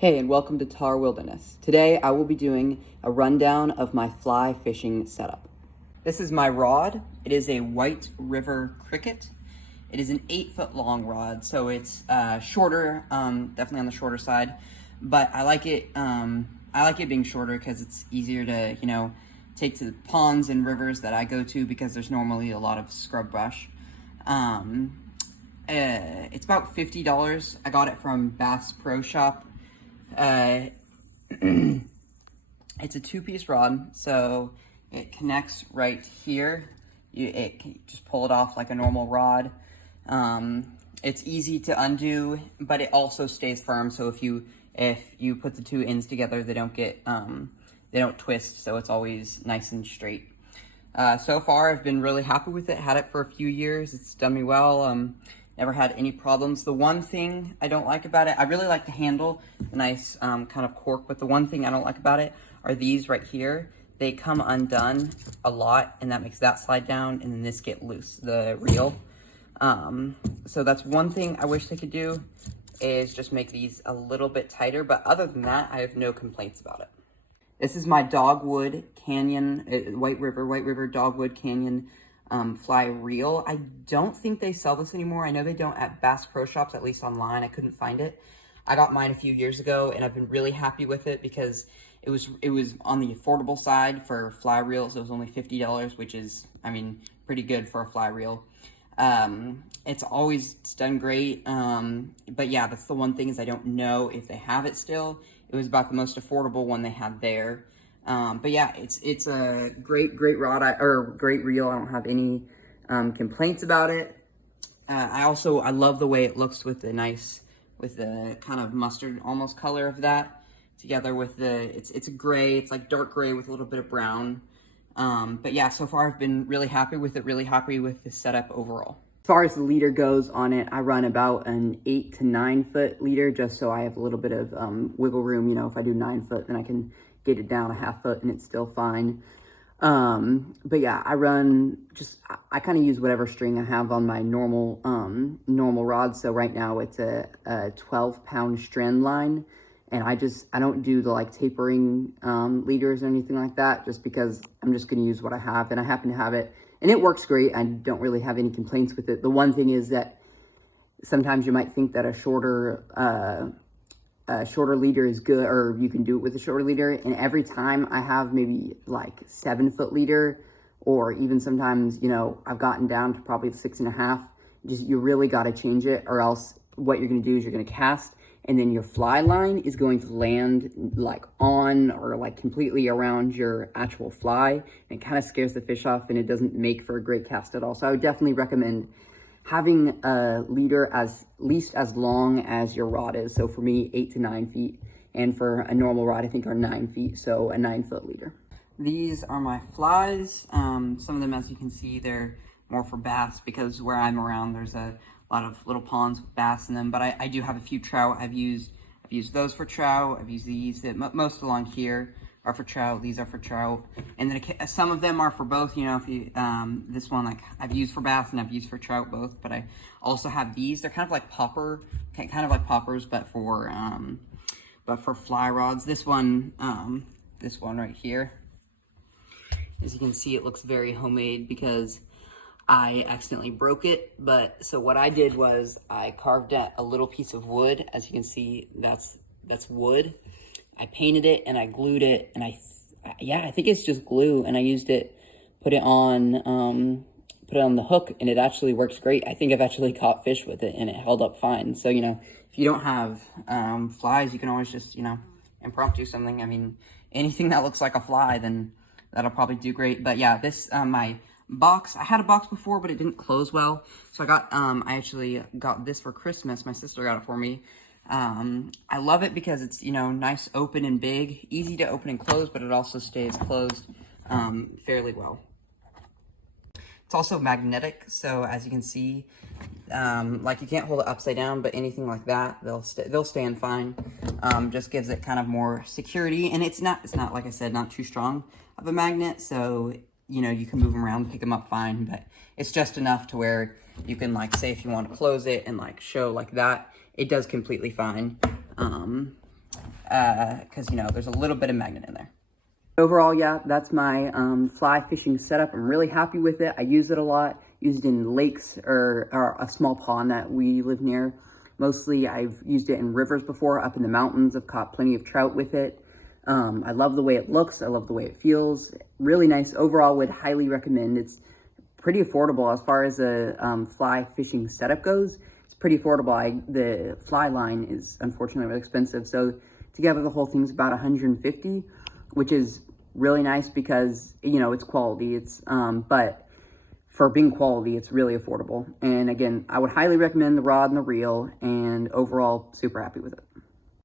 Hey, and welcome to Tar Wilderness. Today I will be doing a rundown of my fly fishing setup. This is my rod. It is a White River Cricket. It is an 8-foot long rod, so it's shorter, definitely on the shorter side. But I like it. I like it being shorter because it's easier to, take to ponds and rivers that I go to because there's normally a lot of scrub brush. It's about $50. I got it from Bass Pro Shop. It's a 2-piece rod, so it connects right here. You just pull it off like a normal rod. It's easy to undo, but it also stays firm. So if you put the two ends together, they don't twist. So it's always nice and straight. So far, I've been really happy with it. Had it for a few years. It's done me well. Never had any problems. The one thing I don't like about it, I really like the handle, the nice kind of cork, but the one thing I don't like about it are these right here. They come undone a lot, and that makes that slide down, and then this get loose, the reel. So that's one thing I wish they could do, is just make these a little bit tighter, but other than that, I have no complaints about it. This is my Dogwood Canyon, White River Dogwood Canyon fly reel. I don't think they sell this anymore. I know they don't at Bass Pro Shops, at least online. I couldn't find it. I got mine a few years ago, and I've been really happy with it because it was on the affordable side for fly reels. It was only $50, which is, pretty good for a fly reel. It's done great. But yeah, that's the one thing is I don't know if they have it still. It was about the most affordable one they had there. But yeah, it's a great rod, great reel. I don't have any complaints about it. I love the way it looks with the kind of mustard almost color of that, together with it's a gray, it's like dark gray with a little bit of brown. But yeah, so far I've been really happy with it, really happy with the setup overall. As far as the leader goes on it, I run about an 8 to 9 foot leader, just so I have a little bit of wiggle room. If I do 9 foot, then I can get it down a half foot and it's still fine. But yeah, I kind of use whatever string I have on my normal rod. So right now it's a 12-pound strand line, and I don't do the tapering leaders or anything like that, just because I'm just going to use what I have, and I happen to have it, and it works great. I don't really have any complaints with it. The one thing is that sometimes you might think that a shorter leader is good, or you can do it with a shorter leader. And every time I have maybe 7-foot leader, or even sometimes, I've gotten down to probably 6.5, you really got to change it, or else what you're going to do is you're going to cast, and then your fly line is going to land on or completely around your actual fly. And it kind of scares the fish off, and it doesn't make for a great cast at all. So I would definitely recommend having a leader at least as long as your rod is. So for me, 8 to 9 feet. And for a normal rod, I think are 9 feet. So a 9-foot leader. These are my flies. Some of them, as you can see, they're more for bass, because where I'm around, there's a lot of little ponds with bass in them. But I do have a few trout. I've used those for trout. I've used these. Most along here are for trout. These are for trout, and then some of them are for both. This one I've used for bass and I've used for trout both. But I also have these. They're kind of like poppers, but for fly rods. This one right here, as you can see, it looks very homemade because I accidentally broke it. But so what I did was I carved out a little piece of wood. As you can see, that's wood. I painted it and I glued it, and I think it's just glue, and I used it, put it on the hook, and it actually works great. I think I've actually caught fish with it, and it held up fine. So, if you don't have flies, you can always just, impromptu something. Anything that looks like a fly, then that'll probably do great. But yeah, this, my box, I had a box before, but it didn't close well. So I actually got this for Christmas. My sister got it for me. I love it because it's, nice, open and big, easy to open and close, but it also stays closed fairly well. It's also magnetic, so as you can see, you can't hold it upside down, but anything like that, they'll stand fine. Just gives it kind of more security, and it's not, like I said, not too strong of a magnet, so you can move them around, pick them up fine, but it's just enough to where you can say if you want to close it and show like that, it does completely fine. because, you know, there's a little bit of magnet in there. Overall, yeah, that's my fly fishing setup. I'm really happy with it. I use it a lot, used it in lakes or a small pond that we live near. Mostly I've used it in rivers before, up in the mountains. I've caught plenty of trout with it. I love the way it looks. I love the way it feels. Really nice. Overall, would highly recommend. It's pretty affordable as far as a fly fishing setup goes. It's pretty affordable. The fly line is unfortunately really expensive. So together the whole thing's about $150, which is really nice because, you know, it's quality. It's but for being quality, it's really affordable. And again, I would highly recommend the rod and the reel, and overall super happy with it.